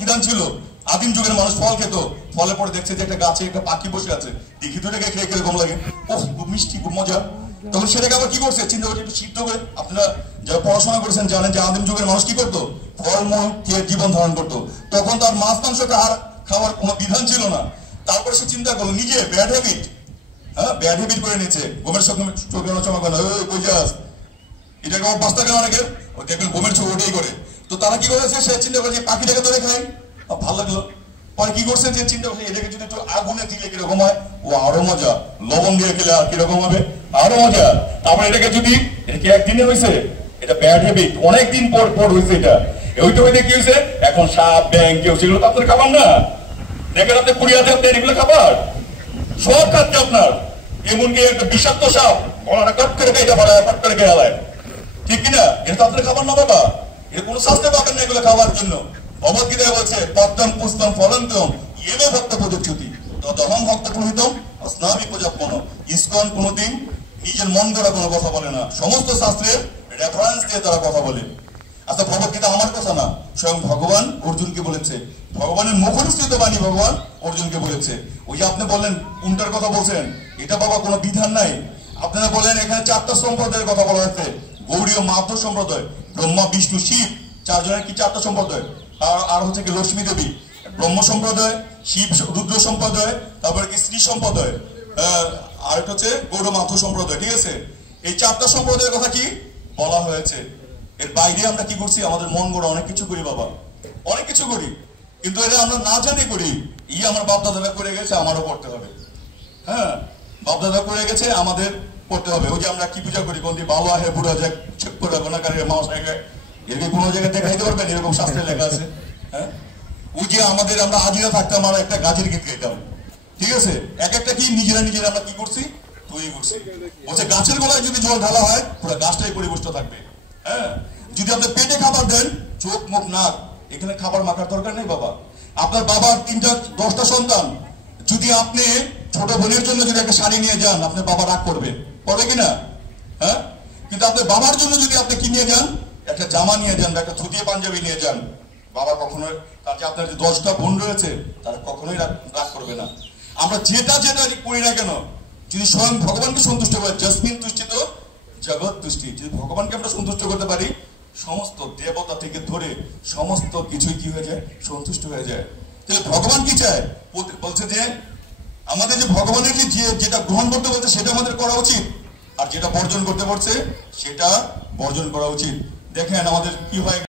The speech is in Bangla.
বিধান ছিল। আদিম যুগের মানুষ ফল খেত, ফলের পরে দেখছে যে একটা গাছে একটা পাখি বসে আছে, দেখি তো এটাকে খেয়ে কিরকম লাগে, ওহ খুব মিষ্টি, খুব মজা। তখন সেটাকে আবার কি করছে, চিন্তা করছে একটু সিদ্ধ করে। আপনারা যারা পড়াশোনা করেছেন জানেন যে আদিম যুগের মানুষ কি করতো, ফলমূল খেয়ে জীবন ধারণ করতো। তখন তার মাছ মাংস খাওয়ার কোনো বিধান ছিল না। তারপরে সে চিন্তা করলো নিজে ব্যাড হ্যাবিট, ব্যাড হ্যাবিট করে নিয়েছে। ঘুমের সঙ্গে চোখে চমা করে কই যাস, এটাকে আমার বাস্তা কেন অনেকের ওই দেখবেন ঘুমের চোখ ওটাই করে। তো তারা কি করেছে, সে চিন্তা করেছে পাখিটাকে ধরে খায়, ভালো লাগলো। পরে কি করছে, যে চিন্তা করছে এটাকে যদি একটু আগুনে দিলে কিরকম হয়, ও আরো মজা, লবণ দিয়ে খেলে আর কিরকম হবে, আরো মজা। তারপরে এটাকে যদি, এটা কি একদিনে হয়েছে, এটা ব্যাড হ্যাবিট, অনেকদিন পর হয়েছে এটা। ওইটা হইতে কি হয়েছে, এখন সাপ ব্যাং কেউ সেগুলো তো আপনার খাবার না। দেখেন আপনি কুড়িয়াতে আপনি এগুলো খাবার সব খাচ্ছে আপনার, এমনকি একটা বিষাক্ত সাপ গলাটা কট করে খাইতে পারে, কট করে খেয়ালায়, ঠিক কিনা? এটা তো আপনার খাবার না বাবা, এটা কোনো শাস্তি পাবেন না এগুলো খাওয়ার জন্য। ভগবদ্গীতায় বলছে পদ্মম পুস্তম ফলন্তম এবে ভক্ত প্রযুচ্যুতি তদহং ভক্ত পুরোহিতম স্নাবি প্রজাপন। ইসকন কোনোদিন নিজের মন গড়া কোনো কথা বলে না, সমস্ত শাস্ত্রের রেফারেন্স দিয়ে তারা কথা বলে। আচ্ছা ভগবদ্গীতা আমার কথা না, স্বয়ং ভগবান অর্জুনকে বলেছে, ভগবানের মুখনিসৃত বাণী ভগবান অর্জুনকে বলেছে। ওই যে আপনি বললেন কোনটার কথা বলছেন, এটা বাবা কোনো বিধান নাই। আপনারা বলেন এখানে 4টা সম্প্রদায়ের কথা বলা হয়েছে, গৌড়ীয় মাধব সম্প্রদায়, ব্রহ্মা বিষ্ণু শিব, 4 জনের কি 4টা সম্প্রদায়, আর হচ্ছে কি লক্ষ্মী দেবী, ব্রহ্ম সম্প্রদায়, শিব রুদ্র সম্প্রদায়, তারপরে কি শ্রী সম্প্রদায়, আর এটা হচ্ছে গৌড় মাধব সম্প্রদায়, ঠিক আছে? এই 4টা সম্প্রদায়ের কথা কি বলা হয়েছে। এর বাইরে আমরা কি করছি, আমাদের মন গড়া অনেক কিছু করি বাবা, অনেক কিছু করি, কিন্তু এটা আমরা না জানি করি। আমার বাপদাদারা করে গেছে, আমারও করতে হবে। হ্যাঁ, বাপদাদা করে গেছে, আমাদের করতে হবে। ওই যে আমরা কি পূজা করি, বলছি বাবা হে বুড়া যাক চেক করে গোনাকারী মাস হয়ে গেছে, এরকম কোনো জায়গায় দেখাইতে পারবেন এরকম শাস্ত্রে লেখা আছে? হ্যাঁ, ওই যে আমাদের আমরা আজিরা থাকতাম, আমরা একটা গাছের গীত গাইতাম, ঠিক আছে? এক একটা কি নিজেরা আমরা কি করছি, তৈরি করছি। বলছে গাছের গোড়ায় যদি জল ঢালা হয় পুরো গাছটাই পরিপুষ্ট থাকবে। হ্যাঁ, যদি আপনি পেটে খাবার দেন, চোখ মুখ নাক এখানে খাবার মাখার দরকার নেই বাবা। আপনার বাবার 10টা সন্তান, যদি আপনি ছোট বোনের জন্য যদি একটা শাড়ি নিয়ে যান, আপনার বাবা রাগ করবে কিনা? হ্যাঁ, কিন্তু আপনার বাবার জন্য যদি আপনি কি নিয়ে যান, একটা জামা নিয়ে যান, একটা ধুতিয়ে পাঞ্জাবি নিয়ে যান, বাবা কখনোই, তার যে আপনার যে 10টা বোন রয়েছে তারা কখনোই রাগ করবে না। আমরা যেটা করি না কেন, যদি স্বয়ং ভগবানকে সন্তুষ্ট করে, জসমিন তুষ্টিত জগৎ তুষ্টি, যদি ভগবানকে আমরা সন্তুষ্ট করতে পারি, সমস্ত দেবতা থেকে ধরে সমস্ত কিছুই কি হয়ে যায়, সন্তুষ্ট হয়ে যায়। তাহলে ভগবান কি চায়, বলছে যে আমাদের যে ভগবানের যেটা গ্রহণ করতে বলছে সেটা আমাদের করা উচিত, আর যেটা বর্জন করতে বলছে সেটা বর্জন করা উচিত। দেখেন আমাদের কি হয়।